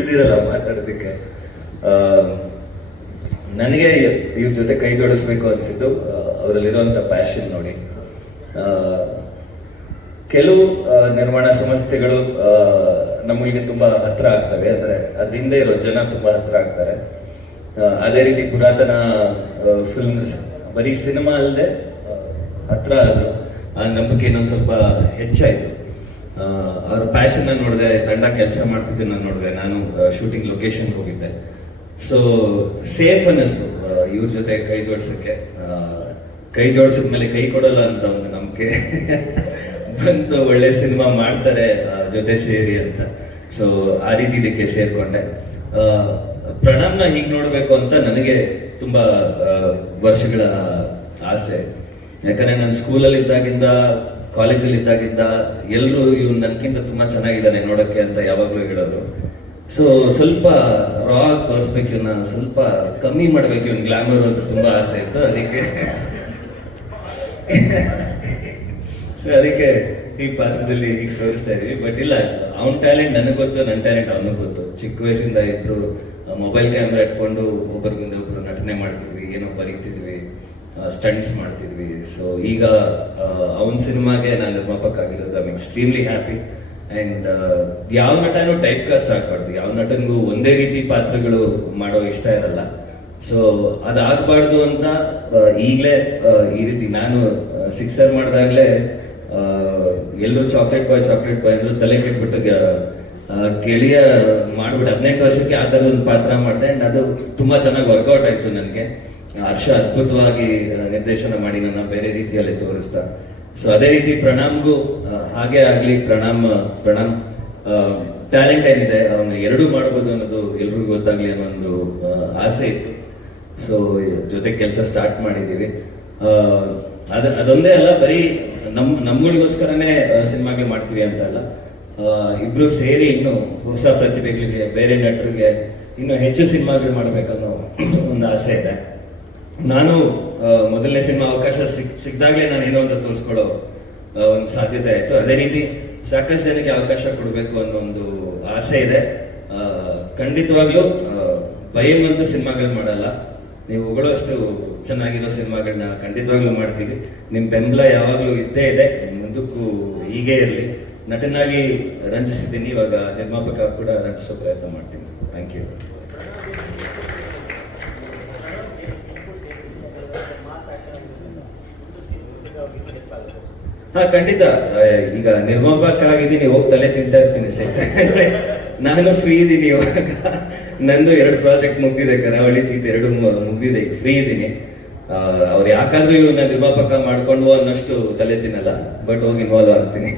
ಇದ್ದೀರಲ್ಲ ಮಾತಾಡೋದಕ್ಕೆ. ನನಗೆ ಇವ್ರ ಜೊತೆ ಕೈ ಜೋಡಿಸ್ಬೇಕು ಅನ್ಸಿದ್ದು ಅವರಲ್ಲಿರುವಂಥ ಪ್ಯಾಷನ್ ನೋಡಿ. ಕೆಲವು ನಿರ್ಮಾಣ ಸಂಸ್ಥೆಗಳು ನಮಗೆ ತುಂಬಾ ಹತ್ರ ಆಗ್ತವೆ, ಅಂದ್ರೆ ಅದರಿಂದ ಇರೋ ಜನ ತುಂಬಾ ಹತ್ರ ಆಗ್ತಾರೆ. ಅದೇ ರೀತಿ ಪುರಾತನ ಫಿಲ್ಮ್ಸ್ ಬರೀ ಸಿನಿಮಾ ಅಲ್ಲದೆ ಹತ್ರ ಆದ್ರು, ಆ ನಂಬಿಕೆ ಇನ್ನೊಂದು ಸ್ವಲ್ಪ ಹೆಚ್ಚಾಯ್ತು. ಅವ್ರ ಪ್ಯಾಷನ್ ನೋಡಿದೆ, ತಂಡ ಕೆಲಸ ಮಾಡ್ತಿದ್ದೆ ನಾನು ನೋಡಿದೆ, ನಾನು ಶೂಟಿಂಗ್ ಲೊಕೇಶನ್ ಹೋಗಿದ್ದೆ. ಸೊ ಸೇಫ್ ಅನ್ನಿಸ್ತು ಇವ್ರ ಜೊತೆ ಕೈ ಜೋಡ್ಸಕ್ಕೆ. ಕೈ ಜೋಡಿಸಿದ್ಮೇಲೆ ಕೈ ಕೊಡಲ್ಲ ಅಂತ ಒಂದು ನಂಬಿಕೆ ಬಂತು. ಒಳ್ಳೆ ಸಿನಿಮಾ ಮಾಡ್ತಾರೆ ಜೊತೆ ಸೇರಿ ಅಂತ. ಸೊ ಆ ರೀತಿ ಇದಕ್ಕೆ ಸೇರ್ಕೊಂಡೆ. ಪ್ರಣಮ್ನ ಹೀಗೆ ನೋಡ್ಬೇಕು ಅಂತ ನನಗೆ ತುಂಬಾ ವರ್ಷಗಳ ಆಸೆ. ಯಾಕಂದ್ರೆ ನಾನು ಸ್ಕೂಲಲ್ಲಿ ಇದ್ದಾಗಿಂದ, ಕಾಲೇಜಲ್ಲಿ ಇದ್ದಾಗಿಂದ ಎಲ್ಲರೂ ಇವ್ನು ನನ್ಕಿಂತ ತುಂಬಾ ಚೆನ್ನಾಗಿದ್ದಾನೆ ನೋಡಕ್ಕೆ ಅಂತ ಯಾವಾಗ್ಲೂ ಹೇಳೋದು. ಸೊ ಸ್ವಲ್ಪ ರಾ ತೋರಿಸ್ಬೇಕು, ಇವನ್ನ ಸ್ವಲ್ಪ ಕಮ್ಮಿ ಮಾಡ್ಬೇಕು, ಇವನ್ ಗ್ಲಾಮರ್ ಅಂತ ತುಂಬಾ ಆಸೆ ಇತ್ತು. ಅದಕ್ಕೆ ಈ ಪಾತ್ರದಲ್ಲಿ ಈಗ ತೋರಿಸ್ತಾ ಇದೀವಿ. ಬಟ್ ಇಲ್ಲ, ಅವನ ಟ್ಯಾಲೆಂಟ್ ನನಗೆ ಗೊತ್ತು, ನನ್ನ ಟ್ಯಾಲೆಂಟ್ ಅವನಿಗೆ ಗೊತ್ತು. ಚಿಕ್ಕ ವಯಸ್ಸಿಂದ ಇದ್ರು ಮೊಬೈಲ್ ಕ್ಯಾಮ್ರಾ ಇಟ್ಕೊಂಡು ಒಬ್ಬರಿಗಿಂದ ಒಬ್ರು ನಟನೆ ಮಾಡ್ತಿದ್ವಿ, ಏನೋ ಬರೀತಿದ್ವಿ, ಸ್ಟಂಟ್ಸ್ ಮಾಡ್ತಿದ್ವಿ. ಸೊ ಈಗ ಅವನ ಸಿನಿಮಾಗೆ ನಾನು ನಿರ್ಮಾಪಕ ಆಗಿರೋದು. I extremely happy. ಅಂಡ್ ಯಾವ ನಟನೂ ಟೈಪ್ ಕಾಸ್ಟ್ ಆಗ್ಬಾರ್ದು, ಯಾವ ನಟನಿಗೂ ಒಂದೇ ರೀತಿ ಪಾತ್ರಗಳು ಮಾಡೋ ಇಷ್ಟ ಇರಲ್ಲ. ಸೊ ಅದಾಗಬಾರ್ದು ಅಂತ ಈಗಲೇ ಈ ರೀತಿ ನಾನು ಸಿಕ್ಸರ್ ಮಾಡಿದಾಗಲೇ ಎಲ್ಲರೂ ಚಾಕ್ಲೇಟ್ ಬಾಯ್ ಅಂದ್ರು, ತಲೆ ಕೆಟ್ಬಿಟ್ಟು ಗೆಳೆಯ ಮಾಡ್ಬಿಟ್ಟು 18 ವರ್ಷಕ್ಕೆ ಆ ಥರದೊಂದು ಪಾತ್ರ ಮಾಡಿದೆ. ಅಂಡ್ ಅದು ತುಂಬಾ ಚೆನ್ನಾಗಿ ವರ್ಕೌಟ್ ಆಯ್ತು ನನಗೆ. ಹರ್ಷ ಅದ್ಭುತವಾಗಿ ನಿರ್ದೇಶನ ಮಾಡಿ ನನ್ನ ಬೇರೆ ರೀತಿಯಲ್ಲಿ ತೋರಿಸ್ತಾ. ಸೊ ಅದೇ ರೀತಿ ಪ್ರಣಮ್ಗೂ ಹಾಗೆ ಆಗ್ಲಿ. ಪ್ರಣಮ್ ಟ್ಯಾಲೆಂಟ್ ಏನಿದೆ ಅವನು ಎರಡೂ ಮಾಡ್ಬೋದು ಅನ್ನೋದು ಎಲ್ರಿಗೂ ಗೊತ್ತಾಗ್ಲಿ ಅನ್ನೋ ಒಂದು ಆಸೆ ಇತ್ತು. ಸೊ ಜೊತೆ ಕೆಲಸ ಸ್ಟಾರ್ಟ್ ಮಾಡಿದ್ದೀವಿ. ಅದೊಂದೇ ಅಲ್ಲ, ಬರೀ ನಮ್ಗಳಿಗೋಸ್ಕರನೇ ಸಿನಿಮಾಗಳು ಮಾಡ್ತೀವಿ ಅಂತ ಅಲ್ಲ, ಇಬ್ರು ಸೇರಿ ಇನ್ನು ಹೊಸ ಪ್ರತಿಭೆಗಳಿಗೆ, ಬೇರೆ ನಟರಿಗೆ ಇನ್ನು ಹೆಚ್ಚು ಸಿನಿಮಾಗಳು ಮಾಡ್ಬೇಕನ್ನೋ ಒಂದು ಆಸೆ ಇದೆ. ನಾನು ಮೊದಲನೇ ಸಿನಿಮಾ ಅವಕಾಶ ಸಿಕ್ಕಿದಾಗಲೇ ನಾನು ಏನೋ ಒಂದು ತೋರಿಸ್ಕೊಳ್ಳೋ ಒಂದು ಸಾಧ್ಯತೆ ಆಯಿತು. ಅದೇ ರೀತಿ ಸಾಕಷ್ಟು ಜನಕ್ಕೆ ಅವಕಾಶ ಕೊಡಬೇಕು ಅನ್ನೋ ಒಂದು ಆಸೆ ಇದೆ. ಖಂಡಿತವಾಗ್ಲೂ ಭಯವಂತೂ ಸಿನಿಮಾಗಳು ಮಾಡಲ್ಲ. ನೀವು ಹೊಗಳೋಷ್ಟು ಚೆನ್ನಾಗಿರೋ ಸಿನಿಮಾಗಳನ್ನ ಖಂಡಿತವಾಗ್ಲೂ ಮಾಡ್ತೀವಿ. ನಿಮ್ಮ ಬೆಂಬಲ ಯಾವಾಗಲೂ ಇದ್ದೇ ಇದೆ, ಮುಂದಕ್ಕೂ ಹೀಗೆ ಇರಲಿ. ನಟನಾಗಿ ರಂಜಿಸಿದ್ದೀನಿ, ಇವಾಗ ನಿರ್ಮಾಪಕ ಕೂಡ ರಂಜಿಸೋ ಪ್ರಯತ್ನ ಮಾಡ್ತೀನಿ. Thank you. ಹಾ, ಖಂಡಿತ. ಈಗ ನಿರ್ಮಾಪಕ ಆಗಿದ್ದೀನಿ, ಹೋಗಿ ತಲೆ ತಿಂತಾ ಇರ್ತೀನಿ. ನಾನು ಫ್ರೀ ಇದ್ದೀನಿ ಇವಾಗ. ನಂದು 2 ಪ್ರಾಜೆಕ್ಟ್ ಮುಗ್ದಿದೆ, ಕರಾವಳಿ ಚೀತೆ 2 ಮುಗ್ದಿದೆ, ಈಗ ಫ್ರೀ ಇದ್ದೀನಿ. ಅವ್ರು ಯಾಕಾದ್ರೂ ಇವನ್ನ ನಿರ್ಮಾಪಕ ಮಾಡ್ಕೊಂಡು ಅನ್ನೋಷ್ಟು ತಲೆ ತಿನ್ನಲ್ಲ, ಬಟ್ ಹೋಗಿ ಇನ್ವಾಲ್ವ್ ಆಗ್ತೀನಿ.